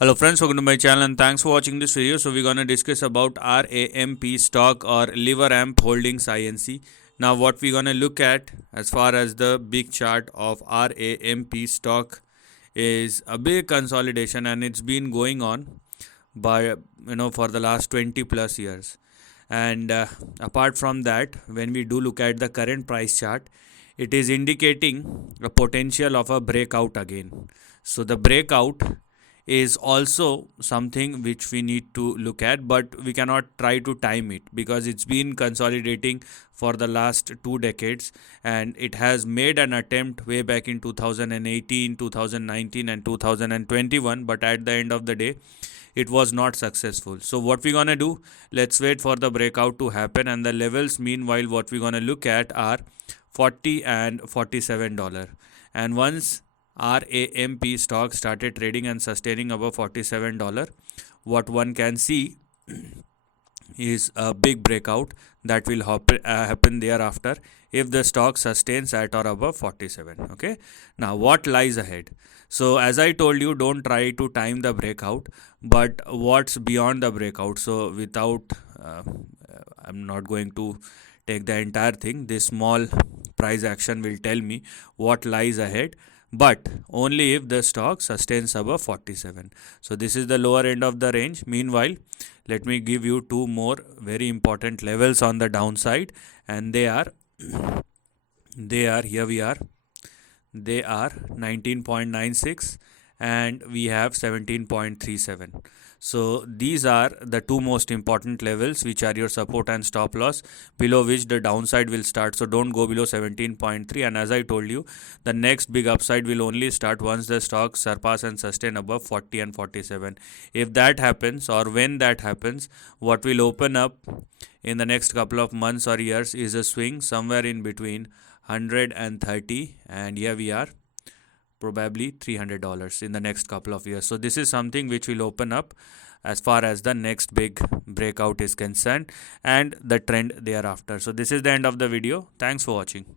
Hello friends, welcome to my channel and thanks for watching this video. So we're going to discuss about RAMP stock or Liveramp Holdings INC. Now what we're going to look at as far as the big chart of RAMP stock is a big consolidation, and it's been going on by for the last 20 plus years. And apart from that, when we do look at the current price chart, it is indicating a potential of a breakout again. So the breakout is also something which we need to look at, but we cannot try to time it because it's been consolidating for the last 2 decades, and it has made an attempt way back in 2018, 2019 and 2021, but at the end of the day it was not successful. So what we're gonna do, let's wait for the breakout to happen, and the levels meanwhile what we're gonna look at are 40 and $47. And once RAMP stock started trading and sustaining above $47, what one can see is a big breakout that will happen thereafter if the stock sustains at or above 47. Okay, now what lies ahead? So as I told you, don't try to time the breakout, but what's beyond the breakout? So without I'm not going to take the entire thing. This small price action will tell me what lies ahead, but only if the stock sustains above 47. So this is the lower end of the range. Meanwhile, let me give you two more very important levels on the downside, and they are here we are, they are 19.96 and we have 17.37. So these are the two most important levels, which are your support and stop loss, below which the downside will start. So don't go below 17.3, and as I told you, the next big upside will only start once the stock surpass and sustain above 40 and 47. If that happens, or when that happens, what will open up in the next couple of months or years is a swing somewhere in between 130, and here we are, probably $300 in the next couple of years. So this is something which will open up as far as the next big breakout is concerned, and the trend thereafter. So this is the end of the video. Thanks for watching.